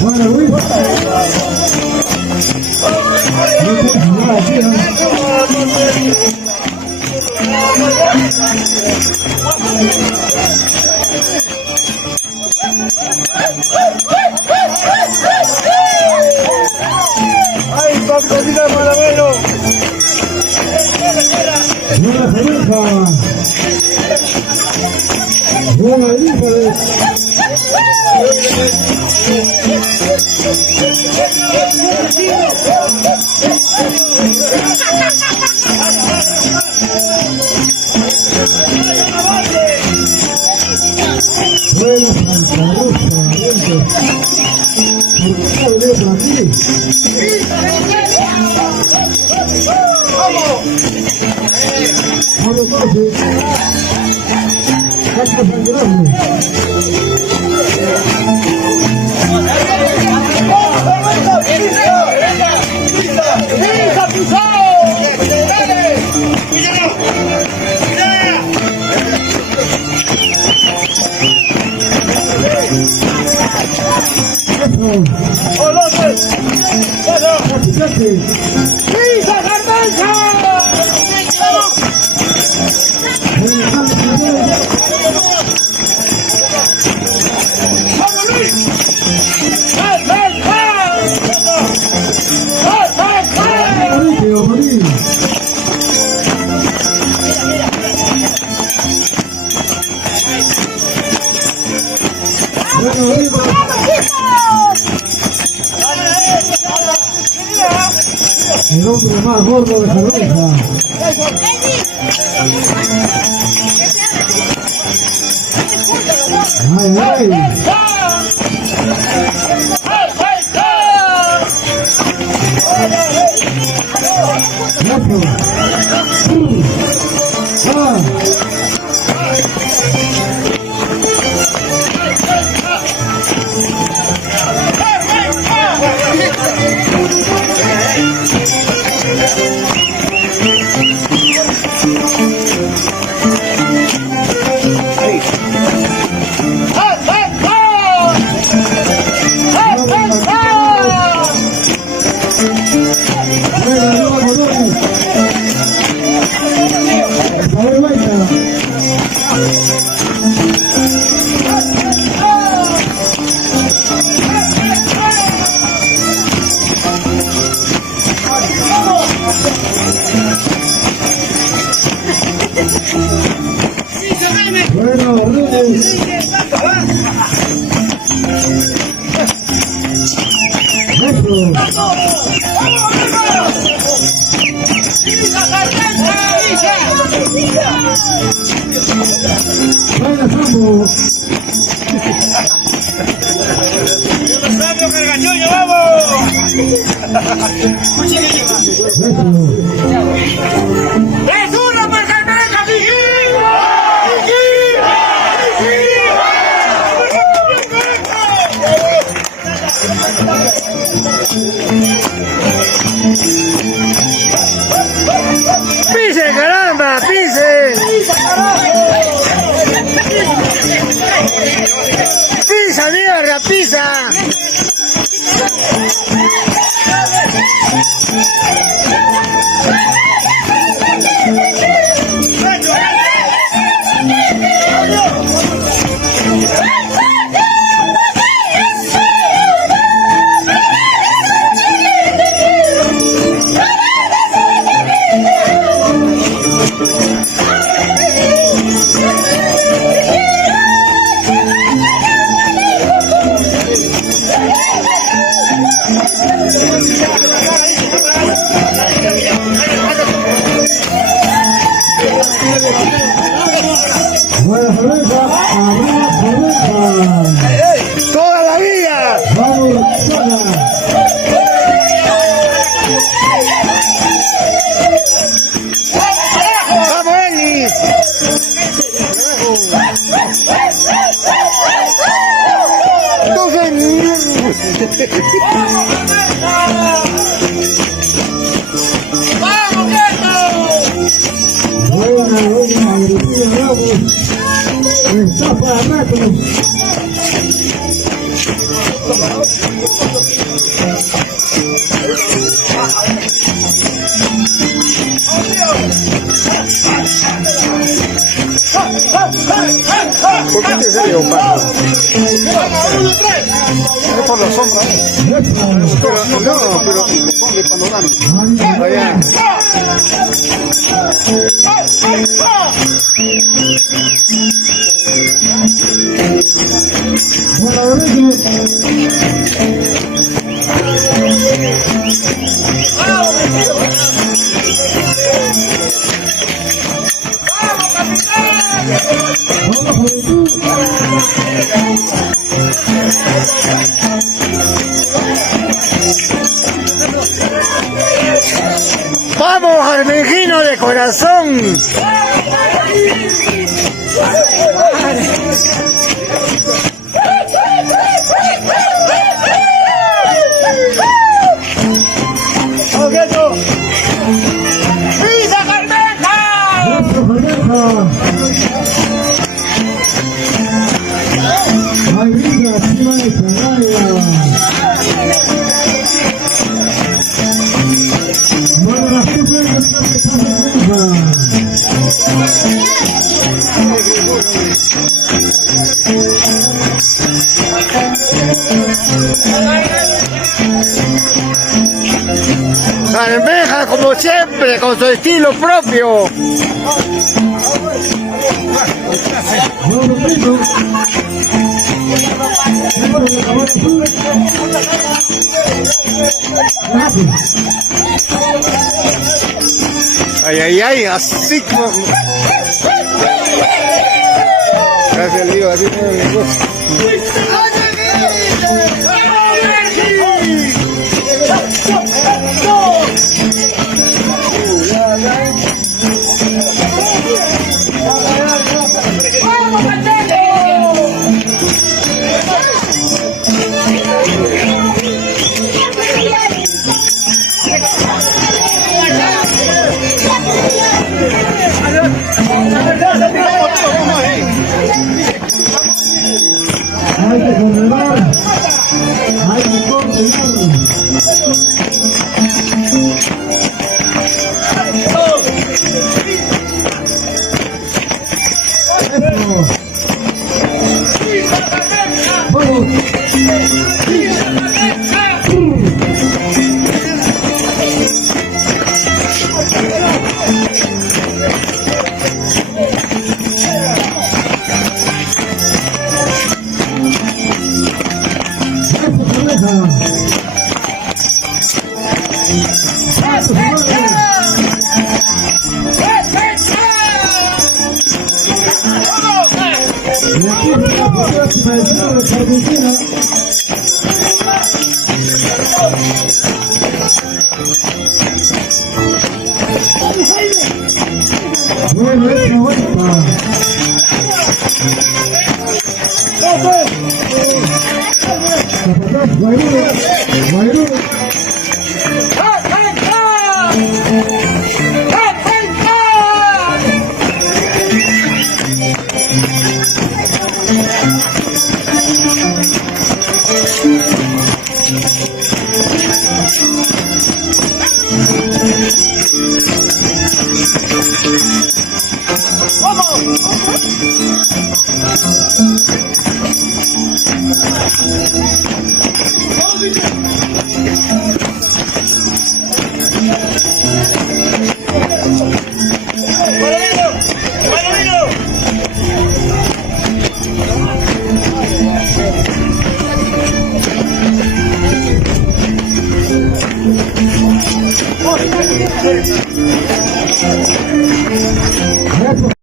Bueno, Luis. ¡Ay, papelita maravero! Buena pareja. Buena hija. Buena Santa Rosa, gente. ¿Por qué por aquí? Vamos, Jorge. Saca sangrando. ¡Pisa, pisado! ¡Dale! ¡Olose! ¡Pisa, Cardanza! ¡Vamos, Luis! ¡Ven, ven, ven! ¡Ven, ven, ven! El hombre más gordo de Carranza. Ay, ay. Bueno, Reyes. Vaya, Sambo. ¡Sambo, cargañoño, vamos! ¡Es una percateca, ¡pise, caramba! ¡Pise! ¡Pisa, mierda! ¡Pisa! Buena cerveza, arriba cerveza. ¡Toda la vida! Vamos, sola. ¡Vamos, Eli! ¡Vamos, Neto! Buena, agresiva. Está para rato. ¿Por qué te salió, Paco? Es por la sombra. Pero, no, pero ponle panorámico. Vaya. ¡Vamos, Armengino de corazón! ¡Visa Carmeja! Ay, mira, aquí va a descargarla. Bueno, las cosas Carmeja, como siempre, con su estilo propio. Ay, ay, ay, así como... Gracias, Lío, así como el negocio. hay que correr, hay que correr. Bueno, es vuelta.